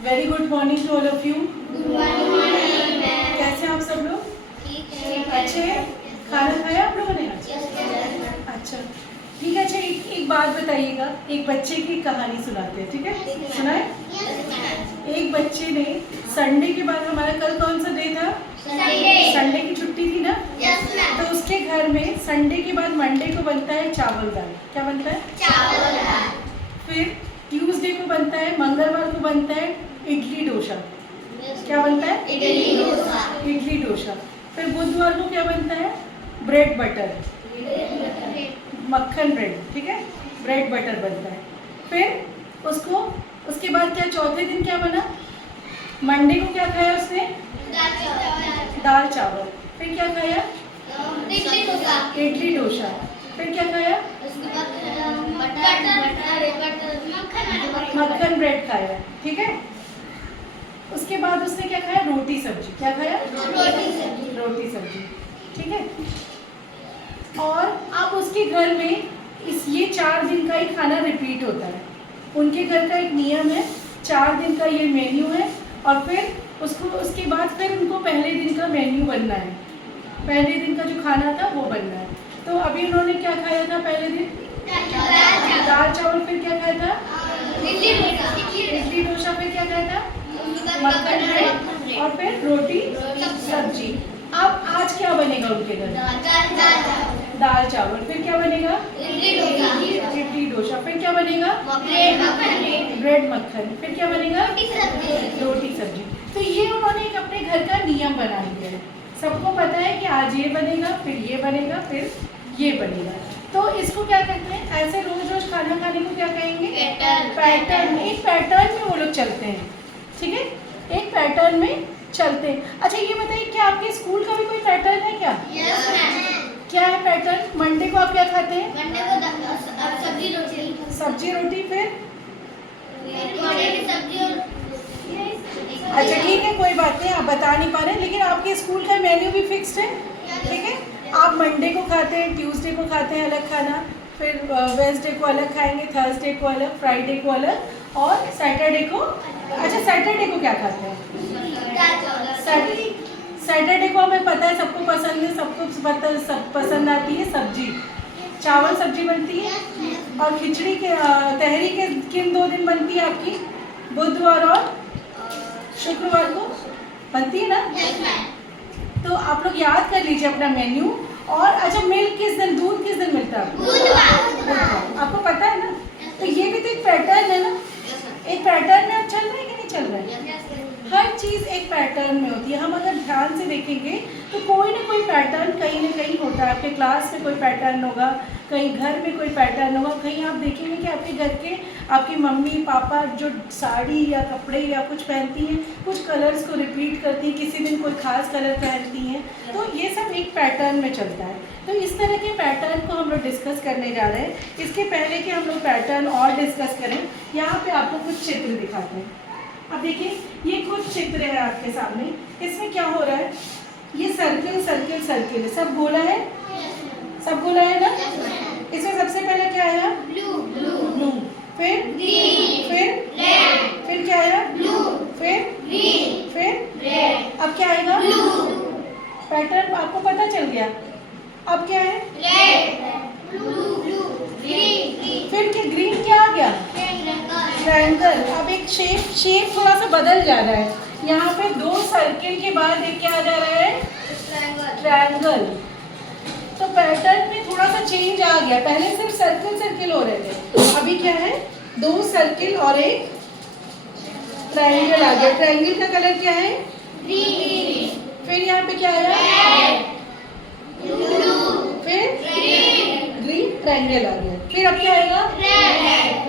Very good morning to all of you. Good morning ma'am. कैसे हैं आप सब लोग? ठीक है। अच्छे हैं? खाना खाया आप लोगों ने आज? अच्छा ठीक है। अच्छा एक बात बताइएगा, एक बच्चे की कहानी सुनाते हैं, ठीक है? सुनाए? एक बच्चे ने संडे के बाद, हमारा कल कौन सा डे था? संडे की छुट्टी थी ना? तो उसके घर में संडे के बाद मंडे को बनता है चावल दाल। क्या बनता है? चावल दाल। फिर ट्यूसडे को बनता है, मंगलवार को बनता है इडली डोसा। क्या बनता है? इडली डोसा। इडली डोसा। फिर बुधवार को क्या बनता है? ब्रेड बटर, मक्खन ब्रेड, ठीक है? ब्रेड बटर बनता है। फिर उसके बाद क्या, चौथे दिन क्या बना? मंडे को क्या खाया उसने? दाल चावल। फिर क्या खाया? इडली डोसा। इडली डोसा। फिर क्या खाया? मक्खन ब्रेड खाया, ठीक है? उसके बाद उसने क्या खाया? रोटी सब्जी। क्या खाया? रोटी सब्जी, ठीक है? और अब उसके घर में ये 4 दिन का ही खाना रिपीट होता है। उनके घर का एक नियम है, 4 दिन का ये मेन्यू है। और फिर उसके बाद फिर उनको पहले दिन का मेन्यू बनना है, पहले दिन का जो खाना था वो बनना है। तो अभी उन्होंने क्या खाया था पहले दिन? दाल चावल। फिर क्या खाया था? इडली डोसा। फिर क्या खाया था? मक्खन ब्रेड। और फिर रोटी सब्जी। अब आज क्या बनेगा उनके घर? दाल चावल। फिर क्या बनेगा? इडली डोसा। फिर क्या बनेगा? ब्रेड मक्खन। फिर क्या बनेगा? रोटी सब्जी। तो ये उन्होंने एक अपने घर का नियम बना लिया है। सबको पता है कि आज ये बनेगा, फिर ये बनेगा, फिर ये बनेगा। तो इसको क्या कहते हैं? ऐसे रोज रोज खाना खाने को क्या कहेंगे? पैटर्न। एक पैटर्न में वो लोग चलते हैं, ठीक है? एक पैटर्न में चलते हैं। अच्छा ये बताइए, क्या आपके स्कूल का भी कोई पैटर्न है क्या? क्या है पैटर्न? मंडे को आप क्या खाते हैं? सब्जी रोटी। फिर अच्छा ठीक है, कोई बात नहीं, आप बता नहीं पा रहे हैं, लेकिन आपके स्कूल का मेन्यू भी फिक्स्ड है, ठीक है? आप मंडे को खाते हैं, ट्यूसडे को खाते हैं अलग खाना, फिर वेडनेसडे को अलग खाएंगे, थर्सडे को अलग, फ्राइडे को अलग, और सैटरडे को, अच्छा सैटरडे को क्या खाते हैं? सैटरडे को हमें पता है सबको पसंद है, सब पसंद आती है सब्जी, चावल सब्जी बनती है। और खिचड़ी के तहरी के किन 2 दिन बनती है आपकी? बुधवार और शुक्रवार को बनती है ना? तो आप लोग याद कर लीजिए अपना मेन्यू। और अच्छा मिल्क किस दिन, दूध किस दिन मिलता है? बुधवार। आपको पता है ना? तो ये भी तो एक पैटर्न है ना? एक पैटर्न में आप चल रहे हैं कि नहीं चल रहे हैं? हर चीज़ एक पैटर्न में होती है। हम अगर ध्यान से देखेंगे तो कोई ना कोई पैटर्न कहीं ना कहीं होता है। आपके क्लास में कोई पैटर्न होगा, कहीं घर में कोई पैटर्न होगा, कहीं आप देखेंगे कि आपके घर के आपकी मम्मी पापा जो साड़ी या कपड़े या कुछ पहनती हैं, कुछ कलर्स को रिपीट करती हैं, किसी दिन कोई ख़ास कलर पहनती हैं। तो ये सब एक पैटर्न में चलता है। तो इस तरह के पैटर्न को हम लोग डिस्कस करने जा रहे हैं। इसके पहले कि हम लोग पैटर्न और डिस्कस करें, यहाँ पे आपको कुछ चित्र दिखाते हैं। अब देखिए, ये कुछ चित्र है आपके सामने। इसमें क्या हो रहा है? ये सर्किल सर्किल सर्किल है, सब गोला है, सब गोला है ना? इसमें सबसे पहले क्या आया? ब्लू। फिर फिर क्या आया? फिर अब क्या आएगा? पैटर्न आपको पता चल गया। अब क्या है? फिर क्या, ग्रीन क्या आ गया? ट्रायंगल। अब एक शेप थोड़ा सा बदल जा रहा है। यहाँ पे 2 सर्किल के बाद एक क्या आ जा रहा है? ट्रायंगल। तो पैटर्न में थोड़ा सा चेंज आ गया। पहले सिर्फ सर्किल सर्किल हो रहे थे, अभी क्या है? 2 सर्किल और एक ट्रायंगल आ गया। ट्रायंगल का कलर क्या है? ग्रीन। फिर यहाँ पे क्या आया? फिर ग्रीन, ट्रायंगल आ गया। फिर अब क्या आएगा?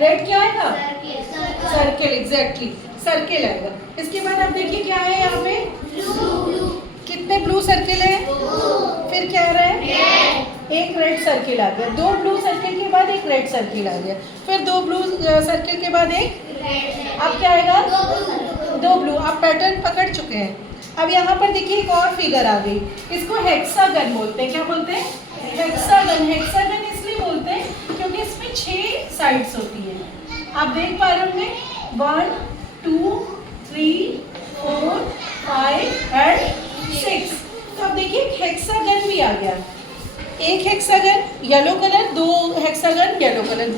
रेड क्या आएगा? सर्किल, एग्जैक्टली सर्किल आएगा। इसके बाद आप देखिए क्या है यहाँ पे? कितने ब्लू सर्किल है? फिर क्या आ रहा है? एक रेड सर्किल आ गया। 2 ब्लू सर्किल के बाद एक रेड सर्किल आ गया। फिर 2 ब्लू सर्किल के बाद एक, अब क्या आएगा? 2 ब्लू। आप पैटर्न पकड़ चुके हैं। अब यहाँ पर देखिए एक और फिगर आ गई। इसको हेक्सागन बोलते हैं। क्या बोलते हैं? हेक्सागन। हेक्सागन इसलिए बोलते हैं क्योंकि इसमें 6 साइड्स होती है। आप देख पा रहे होंगे 1 2 एक hexagon yellow colour, 2 hexagon yellow colour,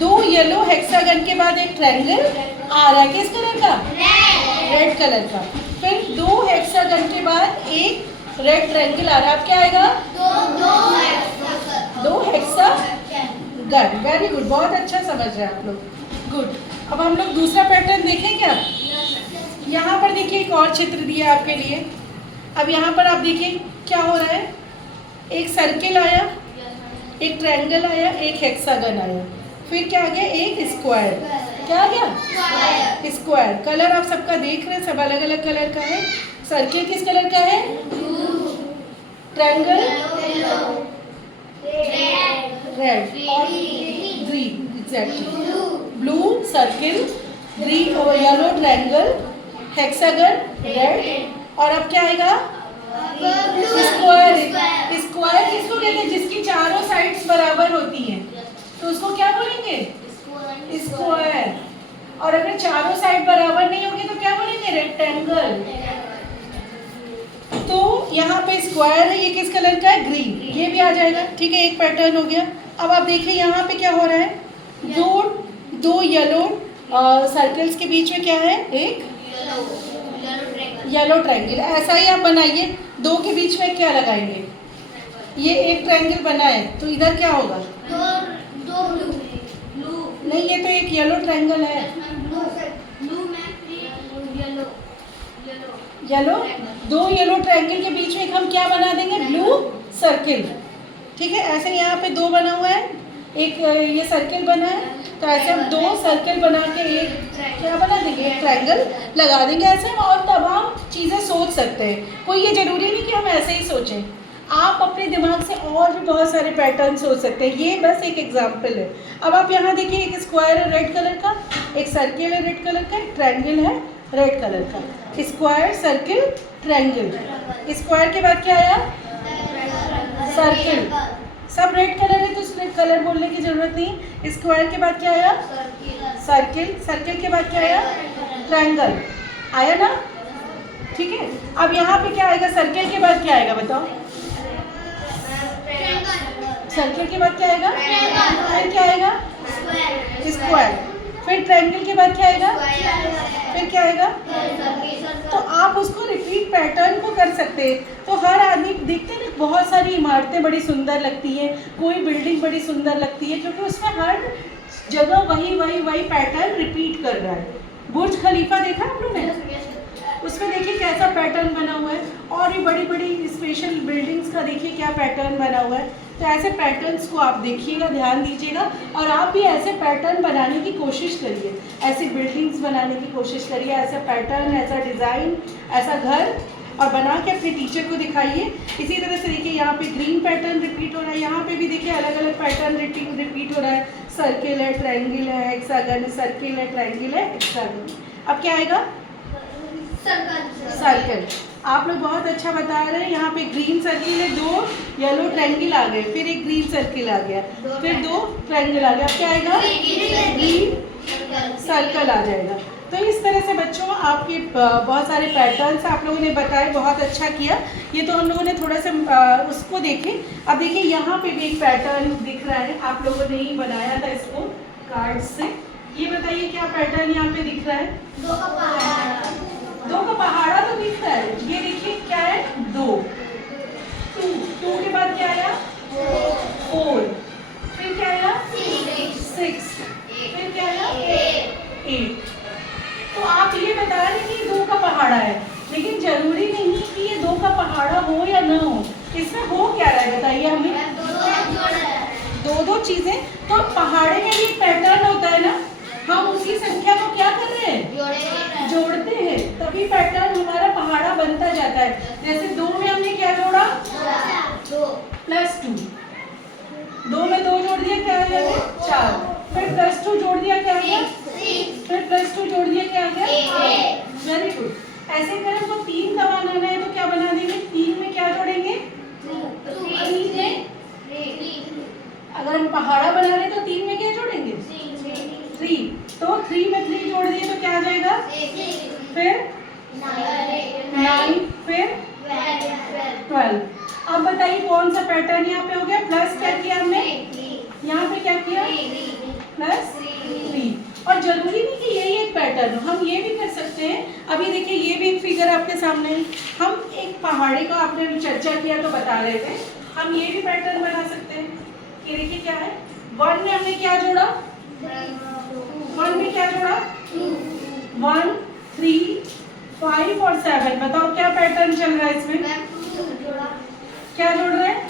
दो येलो हेक्सागन के बाद एक ट्रायंगल आ रहा है किस कलर का? रेड कलर का। फिर 2 हेक्सागन के बाद एक रेड ट्रायंगल आ रहा है, अब क्या आएगा? 2 हेक्सागन। वेरी गुड, बहुत अच्छा समझ रहे हैं आप लोग, गुड। अब हम लोग दूसरा पैटर्न देखें क्या? यहाँ पर देखिए एक और चित्र दिया है आपके लिए। अब यहाँ पर आप देखिए क्या हो रहा है, एक सर्किल आया, एक ट्रायंगल आया, एक हेक्सागन आया, फिर क्या आ गया? एक स्क्वायर। क्या आ गया? स्क्वायर। कलर आप सबका देख रहे हैं, सब अलग अलग कलर का है। सर्किल किस कलर का है? ट्रायंगल रेड और green, exactly. Blue circle, green और येलो ट्रायंगल, हेक्सागन रेड, और अब क्या आएगा? स्क्वायर। स्क्वायर किसको कहते हैं? जिसकी चारों साइड्स बराबर होती हैं, तो उसको क्या बोलेंगे? स्क्वायर। और अगर चारों साइड बराबर नहीं होगी तो क्या बोलेंगे? रेक्टेंगल। तो यहाँ पे स्क्वायर है, ये किस कलर का है? ग्रीन, ये भी आ जाएगा, ठीक है, एक पैटर्न हो गया। अब आप देखिए यहाँ पे क्या हो रहा है, दो येलो सर्कल्स के बीच में क्या है? एक येलो ट्रायंगल। ऐसा ही आप बनाइए, 2 के बीच में क्या लगाएंगे? ये एक ट्रायंगल बना है, तो इधर क्या होगा? दो ब्लू। नहीं, ये तो एक येलो ट्रायंगल है। येलो, 2 येलो ट्रायंगल के बीच में हम क्या बना देंगे? ब्लू सर्किल, ठीक है। ऐसे यहाँ पे 2 बना हुआ है, एक ये सर्किल बना है, तो ऐसे हम 2 सर्किल बना के एक क्या बना देंगे? एक ट्रायंगल लगा देंगे। ऐसे हम और तमाम चीज़ें सोच सकते हैं, कोई ये जरूरी नहीं कि हम ऐसे ही सोचें, आप अपने दिमाग से और भी बहुत सारे पैटर्न सोच सकते हैं। ये बस एक एग्जाम्पल है। अब आप यहाँ देखिए, एक स्क्वायर है रेड कलर का, एक सर्किल है रेड कलर का, एक ट्रायंगल है रेड कलर का। स्क्वायर सर्किल ट्रायंगल, स्क्वायर के बाद क्या आया? सर्किल। सब रेड कलर है तो उसमें कलर बोलने की जरूरत नहीं। स्क्वायर के बाद क्या आया? सर्किल। सर्किल के बाद क्या आया? ट्रायंगल। आया ना, ठीक है। अब यहाँ पे क्या आएगा? सर्किल के बाद क्या आएगा बताओ? सर्किल के बाद क्या आएगा? फिर क्या आएगा? स्क्वायर। फिर ट्रायंगल के बाद क्या आएगा? फिर क्या आएगा? तो आप उसको रिपीट पैटर्न को कर सकते हैं। तो हर आदमी देखते हैं ना, बहुत सारी इमारतें बड़ी सुंदर लगती हैं, कोई बिल्डिंग बड़ी सुंदर लगती है, क्योंकि उसमें हर जगह वही पैटर्न रिपीट कर रहा है। बुर्ज खलीफा देखा आप लोगों ने? उसमें देखिए कैसा पैटर्न बना हुआ है, और ये बड़ी बड़ी स्पेशल बिल्डिंग्स का देखिए क्या पैटर्न बना हुआ है। तो ऐसे पैटर्न्स को आप देखिएगा, ध्यान दीजिएगा, और आप भी ऐसे पैटर्न बनाने की कोशिश करिए, ऐसी बिल्डिंग्स बनाने की कोशिश करिए, ऐसा पैटर्न, ऐसा डिज़ाइन, ऐसा घर, और बना के अपने टीचर को दिखाइए। इसी तरह से देखिए यहाँ पे ग्रीन पैटर्न रिपीट हो रहा है, यहाँ पे भी देखिए अलग अलग पैटर्न रिपीट हो रहा है। सर्किल है, ट्रायंगल है, हेक्सागन, सर्किल है, ट्रायंगल है, हेक्सागन। अब क्या आएगा? सर्कल। आप लोग बहुत अच्छा बता रहे हैं। यहाँ पे ग्रीन सर्किल है, 2 येलो ट्रायंगल आ गए, फिर एक ग्रीन सर्किल आ गया, फिर 2 ट्रायंगल आ गया। अब क्या आएगा? ग्रीन सर्कल आ जाएगा। तो इस तरह से बच्चों आपके बहुत सारे पैटर्न्स आप लोगों ने बताए, बहुत अच्छा किया। ये तो हम लोगों ने थोड़ा सा उसको देखे। अब देखिए यहाँ पे भी एक पैटर्न दिख रहा है, आप लोगों ने ही बनाया था इसको कार्ड से। ये बताइए क्या पैटर्न यहाँ पे दिख रहा है? 2 का पहाड़ा तो दिख रहा है। ये देखिए क्या है? 2 के बाद क्या आया? 4, फिर क्या आया? 6, फिर क्या आया? 8। तो आप ये बता रहे हैं कि 2 का पहाड़ा है, लेकिन जरूरी नहीं कि ये 2 का पहाड़ा हो या ना हो। इसमें हो क्या रहा है बताइए हमें? 2 चीजें। तो पहाड़े में भी पैटर्न होता है ना, हम उसी संख्या को क्या कर रहे हैं? जोड़ते हैं, तभी पैटर्न हमारा पहाड़ा बनता जाता है। जैसे 2 में हमने क्या जोड़ा? +2। 2 में 2 जोड़ दिया, क्या आ गया? 4। फिर +2 जोड़ दिया, क्या आ गया? फिर +2 जोड़ दिया, क्या आ गया? Very good. ऐसे करें तो 3 का बनाना है तो क्या बना देंगे? 3 में क्या जोड़ेंगे? 3 में, अगर हम पहाड़ा बना रहे तो 3 में क्या जोड़ेंगे? 3। तो 3 में 3 जोड़ दिए तो क्या आ जाएगा? फिर 9, फिर 12। अब बताइए वही कौन सा पैटर्न यहाँ पे हो गया, प्लस क्या किया हमने, यहाँ पे क्या किया, प्लस 3। और जरूरी नहीं कि यही एक पैटर्न हो, हम ये भी कर सकते हैं। अभी देखिए ये भी एक फिगर आपके सामने है, हम एक पहाड़ी का आपने चर्चा किया तो बता रहे थे, हम ये भी पैटर्न बना सकते हैं। ये देखिए क्या है, 1 में हमने क्या जोड़ा, 1 में क्या जोड़ा, 1 3 5 और 7। बताओ क्या पैटर्न चल रहा है इसमें, क्या जोड़ रहे हैं,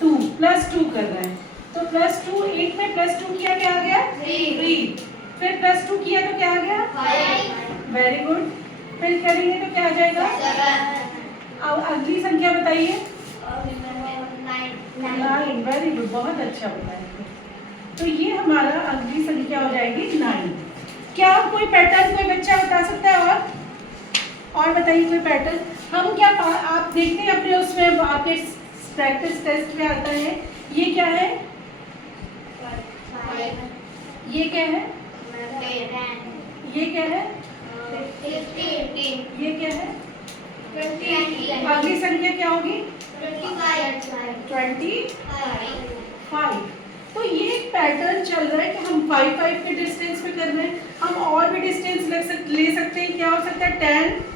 2 प्लस 2 कर रहे हैं। तो प्लस 2, 8 में प्लस 2 किया क्या आ गया, 3। फिर प्लस 2 किया तो क्या आ गया, 5। Very good. फिर करेंगे तो क्या आ जाएगा, 7। अब अगली संख्या बताइए, 9। वेरी गुड, बहुत अच्छा बताया। तो ये हमारा अगली संख्या हो जाएगी 9। क्या कोई पैटर्न कोई बच्चा बता सकता है, और बताइए कोई पैटर्न। हम क्या आप देखते हैं अपने उसमें आपके प्रैक्टिस टेस्ट में आता है, ये क्या है, ये क्या है, ये क्या है, ये क्या है, अगली संख्या क्या होगी, 25। तो ये एक पैटर्न चल रहा है कि हम 5 के डिस्टेंस पे कर रहे हैं। हम और भी डिस्टेंस ले सकते हैं, क्या हो सकता है, 10।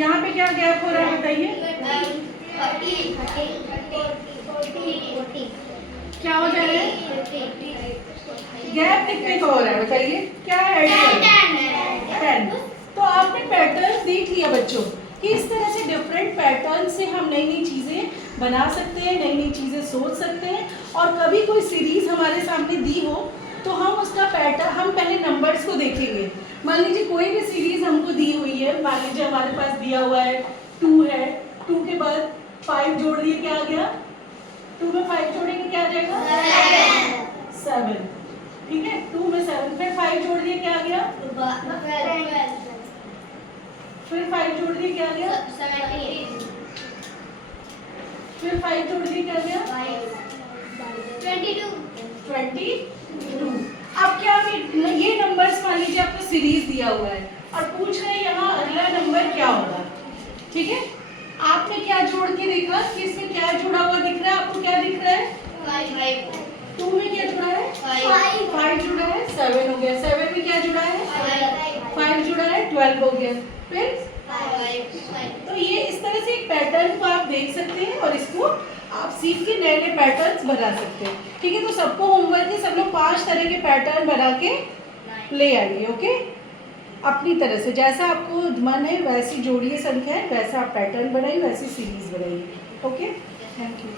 यहाँ पे क्या गैप हो रहा है बताइए, क्या हो जा रहा है, गैप कितने का हो रहा है बताइए, क्या ऐड कर 10। तो आपने पैटर्न देख लिया बच्चों कि इस तरह से डिफरेंट पैटर्न से हम नई नई चीज़ें बना सकते हैं, नई नई चीज़ें सोच सकते हैं। और कभी कोई सीरीज हमारे सामने दी हो तो हम उसका पैटर्न, हम पहले नंबर्स को देखेंगे। मान लीजिए कोई भी सीरीज हमको दी हुई है, मान लीजिए हमारे पास दिया हुआ है 2 है, 2 के बाद 5 जोड़ दिए, क्या आ गया, 2 में 5 जोड़ेंगे क्या आ जाएगा, 7। ठीक है, 2 में 7, फिर 5 जोड़ दिए क्या आ गया, फिर 5 जोड़ दिए क्या आ गया, फिर 5 जोड़ दिए क्या आ गया, 22। अब क्या ये नंबर्स मान लीजिए आपको सीरीज दिया हुआ है और पूछ रहे हैं यहाँ अगला नंबर क्या होगा। ठीक है, आपने क्या जोड़ के देखा कि इसमें क्या जुड़ा हुआ दिख रहा है, आपको क्या दिख रहा है, 2 में क्या जुड़ा है, 5 जुड़ा है, 7 हो गया, 7 में क्या जुड़ा है, 5 जुड़ा है, 12 हो गया। फिर तो ये इस तरह से एक पैटर्न को आप देख सकते हैं और इसको आप सीख के नए नए पैटर्न्स बना सकते हैं। ठीक है, तो सबको होमवर्क है, सब लोग 5 तरह के पैटर्न बना के ले आइए। ओके, अपनी तरह से जैसा आपको मन है वैसी जोड़िए संख्याएं, वैसा आप पैटर्न बनाइए, वैसी सीरीज बनाइए। Okay, thank you.